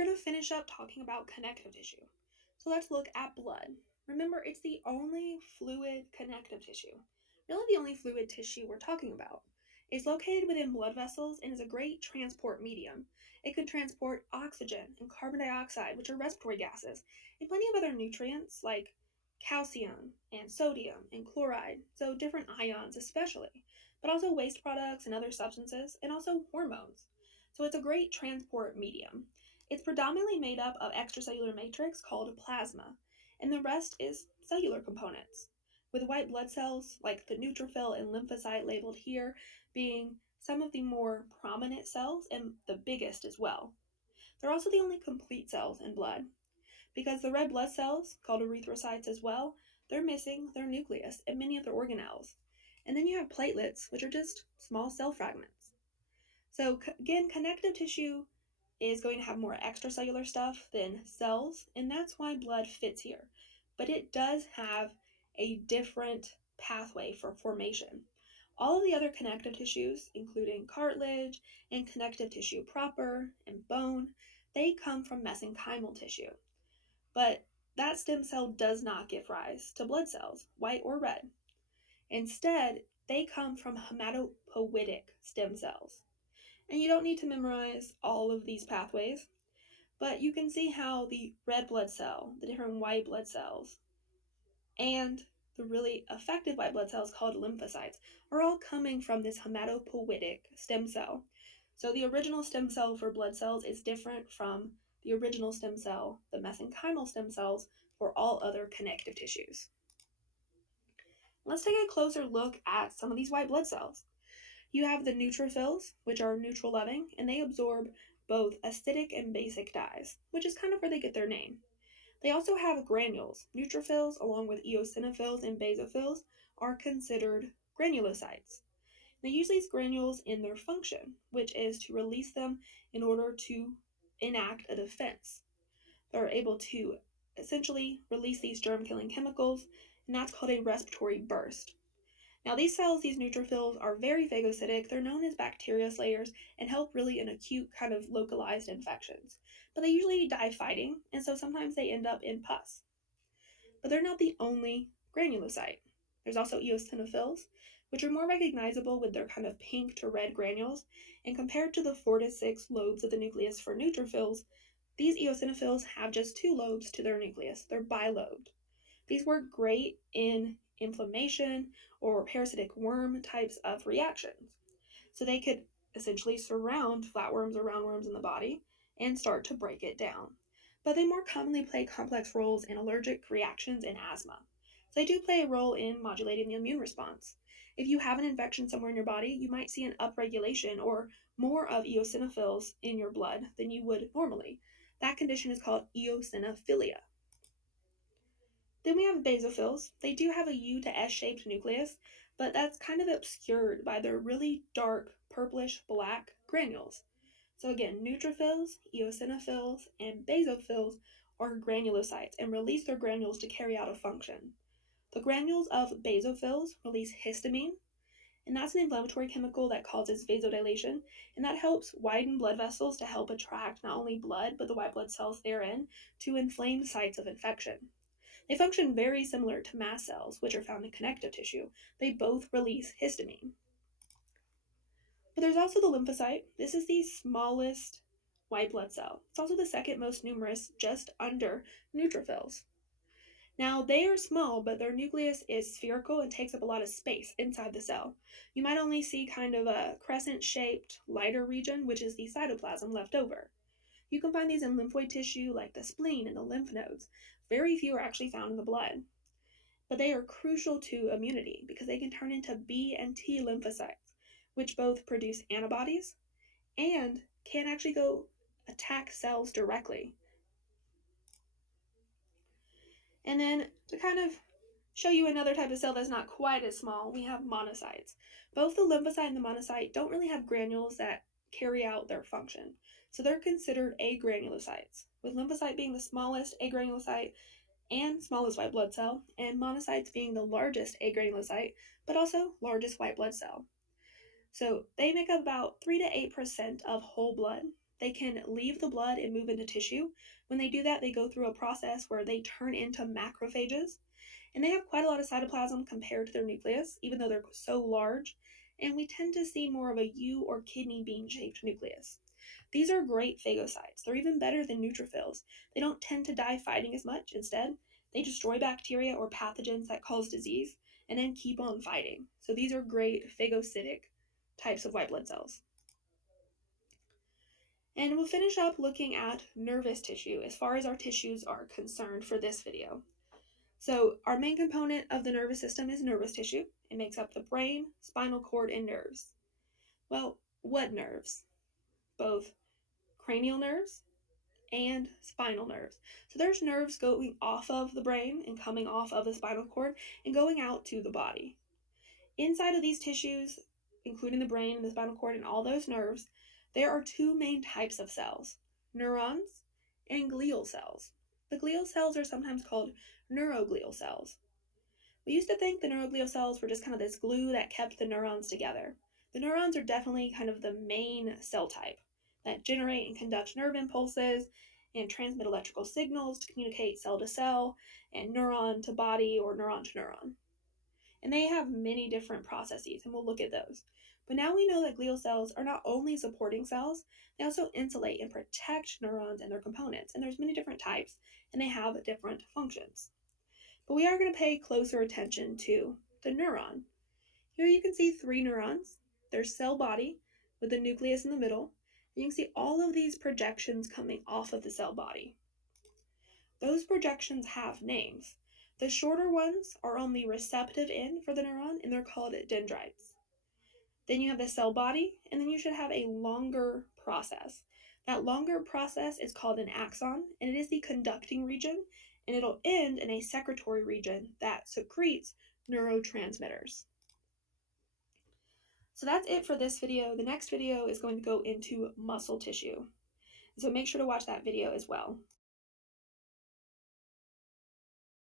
going to finish up talking about connective tissue. So let's look at blood. Remember, it's the only fluid connective tissue. Really, the only fluid tissue we're talking about. It's located within blood vessels and is a great transport medium. It can transport oxygen and carbon dioxide, which are respiratory gases, and plenty of other nutrients like calcium and sodium and chloride, so different ions especially, but also waste products and other substances, and also hormones. So it's a great transport medium. It's predominantly made up of extracellular matrix called plasma, and the rest is cellular components, with white blood cells like the neutrophil and lymphocyte labeled here being some of the more prominent cells and the biggest as well. They're also the only complete cells in blood, because the red blood cells, called erythrocytes as well, they're missing their nucleus and many other organelles. And then you have platelets, which are just small cell fragments. So, again, connective tissue is going to have more extracellular stuff than cells, and that's why blood fits here. But it does have a different pathway for formation. All of the other connective tissues, including cartilage and connective tissue proper and bone, they come from mesenchymal tissue. But that stem cell does not give rise to blood cells, white or red. Instead, they come from hematopoietic stem cells. And you don't need to memorize all of these pathways, but you can see how the red blood cell, the different white blood cells, and the really effective white blood cells called lymphocytes are all coming from this hematopoietic stem cell. So the original stem cell for blood cells is different from the original stem cell, the mesenchymal stem cells, for all other connective tissues. Let's take a closer look at some of these white blood cells. You have the neutrophils, which are neutral loving, and they absorb both acidic and basic dyes, which is kind of where they get their name. They also have granules. Neutrophils, along with eosinophils and basophils, are considered granulocytes. They use these granules in their function, which is to release them in order to enact a defense. They're able to essentially release these germ killing chemicals, and that's called a respiratory burst. Now, these cells, these neutrophils, are very phagocytic. They're known as bacteria slayers and help really in acute kind of localized infections. But they usually die fighting, and so sometimes they end up in pus. But they're not the only granulocyte. There's also eosinophils, which are more recognizable with their kind of pink to red granules, and compared to the 4 to 6 lobes of the nucleus for neutrophils, these eosinophils have just 2 lobes to their nucleus. They're bilobed. These work great in inflammation or parasitic worm types of reactions. So they could essentially surround flatworms or roundworms in the body and start to break it down. But they more commonly play complex roles in allergic reactions and asthma. So they do play a role in modulating the immune response. If you have an infection somewhere in your body, you might see an upregulation or more of eosinophils in your blood than you would normally. That condition is called eosinophilia. Then we have basophils. They do have a U to S shaped nucleus, but that's kind of obscured by their really dark purplish black granules. So again, neutrophils, eosinophils, and basophils are granulocytes and release their granules to carry out a function. The granules of basophils release histamine, and that's an inflammatory chemical that causes vasodilation, and that helps widen blood vessels to help attract not only blood, but the white blood cells therein to inflamed sites of infection. They function very similar to mast cells, which are found in connective tissue. They both release histamine. But there's also the lymphocyte. This is the smallest white blood cell. It's also the second most numerous, just under neutrophils. Now, they are small, but their nucleus is spherical and takes up a lot of space inside the cell. You might only see kind of a crescent shaped, lighter region, which is the cytoplasm left over. You can find these in lymphoid tissue like the spleen and the lymph nodes. Very few are actually found in the blood. But they are crucial to immunity because they can turn into B and T lymphocytes, which both produce antibodies and can actually go attack cells directly. And then to kind of show you another type of cell that's not quite as small, we have monocytes. Both the lymphocyte and the monocyte don't really have granules that carry out their function. So they're considered agranulocytes, with lymphocyte being the smallest agranulocyte and smallest white blood cell, and monocytes being the largest agranulocyte, but also largest white blood cell. So they make up about 3 to 8% of whole blood. they can leave the blood and move into tissue. When they do that, they go through a process where they turn into macrophages, and they have quite a lot of cytoplasm compared to their nucleus, even though they're so large, and we tend to see more of a U or kidney bean shaped nucleus. These are great phagocytes. They're even better than neutrophils. They don't tend to die fighting as much. Instead, they destroy bacteria or pathogens that cause disease and then keep on fighting. So these are great phagocytic types of white blood cells. And we'll finish up looking at nervous tissue as far as our tissues are concerned for this video. So our main component of the nervous system is nervous tissue. It makes up the brain, spinal cord, and nerves. Well, what nerves? Both cranial nerves and spinal nerves. So there's nerves going off of the brain and coming off of the spinal cord and going out to the body. Inside of these tissues, including the brain and the spinal cord and all those nerves, there are two main types of cells, neurons and glial cells. The glial cells are sometimes called neuroglial cells. We used to think the neuroglial cells were just kind of this glue that kept the neurons together. The neurons are definitely kind of the main cell type that generate and conduct nerve impulses and transmit electrical signals to communicate cell to cell and neuron to body or neuron to neuron. And they have many different processes, and we'll look at those. But now we know that glial cells are not only supporting cells, they also insulate and protect neurons and their components. And there's many different types, and they have different functions. But we are going to pay closer attention to the neuron. Here you can see 3 neurons. There's cell body with the nucleus in the middle. And you can see all of these projections coming off of the cell body. Those projections have names. The shorter ones are on the receptive end for the neuron, and they're called dendrites. Then you have the cell body, and then you should have a longer process. That longer process is called an axon, and it is the conducting region, and it'll end in a secretory region that secretes neurotransmitters. So that's it for this video. The next video is going to go into muscle tissue. So make sure to watch that video as well.